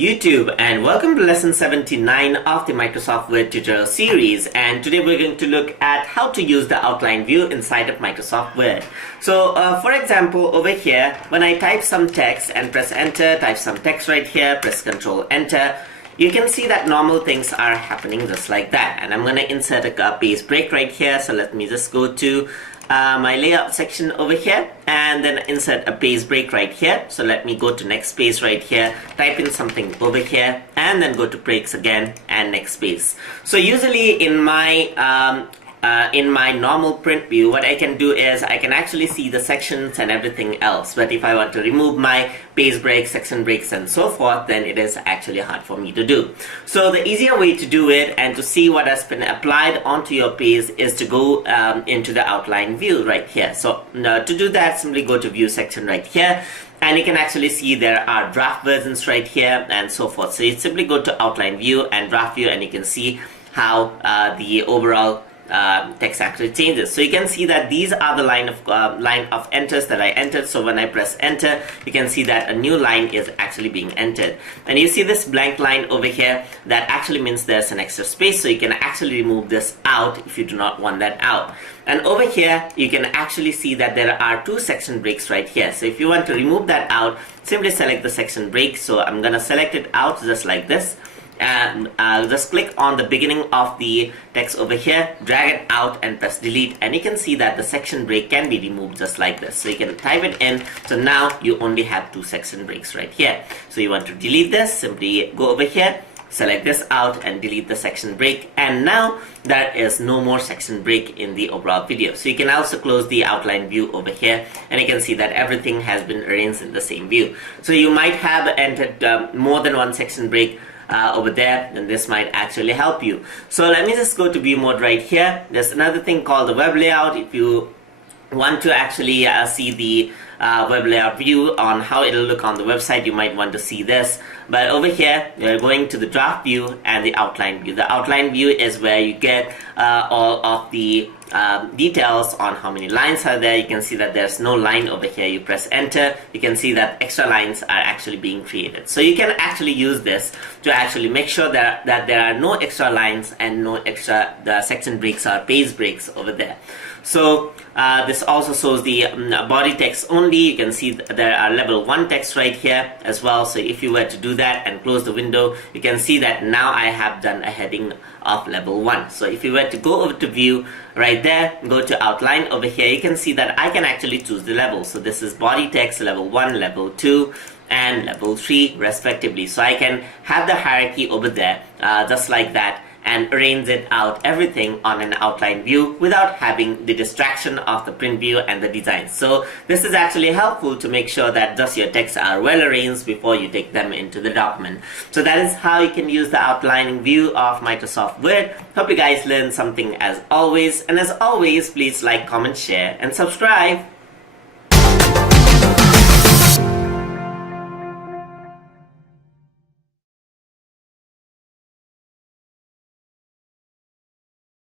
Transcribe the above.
YouTube, and welcome to lesson 79 of the Microsoft Word tutorial series. And today we're going to look at how to use the outline view inside of Microsoft Word. So for example, over here, when I type some text and press enter, type some text right here, press Control Enter, you can see that normal things are happening just like that. And I'm going to insert a page break right here. So let me just go to my layout section over here and then insert a page break right here. So let me go to next page right here, type in something over here and then go to breaks again and next page. So usually in my normal print view, what I can do is I can actually see the sections and everything else. But if I want to remove my page breaks, section breaks and so forth, then it is actually hard for me to do. So the easier way to do it and to see what has been applied onto your page is to go into the outline view right here. So to do that, simply go to view section right here. And you can actually see there are draft versions right here and so forth. So you simply go to outline view and draft view and you can see how the overall text actually changes. So you can see that these are the line of enters that I entered. So when I press enter, you can see that a new line is actually being entered. And you see this blank line over here, that actually means there's an extra space. So you can actually remove this out if you do not want that out. And over here, you can actually see that there are two section breaks right here. So if you want to remove that out, simply select the section break. So I'm going to select it out just like this. And I'll just click on the beginning of the text over here, drag it out and press delete, and you can see that the section break can be removed just like this. So you can type it in. So now you only have two section breaks right here. So you want to delete this, simply go over here, select this out and delete the section break, and now there is no more section break in the overall video. So you can also close the outline view over here and you can see that everything has been arranged in the same view. So you might have entered more than one section break over there, then this might actually help you. So let me just go to view mode right here. There's another thing called the web layout. If you want to actually see the web layout view on how it'll look on the website, you might want to see this. But over here, you're going to the draft view and the outline view. The outline view is where you get all of the details on how many lines are there. You can see that there's no line over here. You press enter, you can see that extra lines are actually being created. So you can actually use this to actually make sure that there are no extra lines and no extra section breaks or page breaks over there. So this also shows the body text only. You can see there are level 1 text right here as well. So if you were to do that and close the window, you can see that now I have done a heading of level 1. So if you were to go over to view right there, go to outline over here, you can see that I can actually choose the level. So this is body text level 1, level 2 and level 3 respectively. So I can have the hierarchy over there just like that and arrange it out everything on an outline view without having the distraction of the print view and the design. So this is actually helpful to make sure that just your texts are well arranged before you take them into the document. So that is how you can use the outlining view of Microsoft Word. Hope you guys learned something as always, and as always, please like, comment, share and subscribe.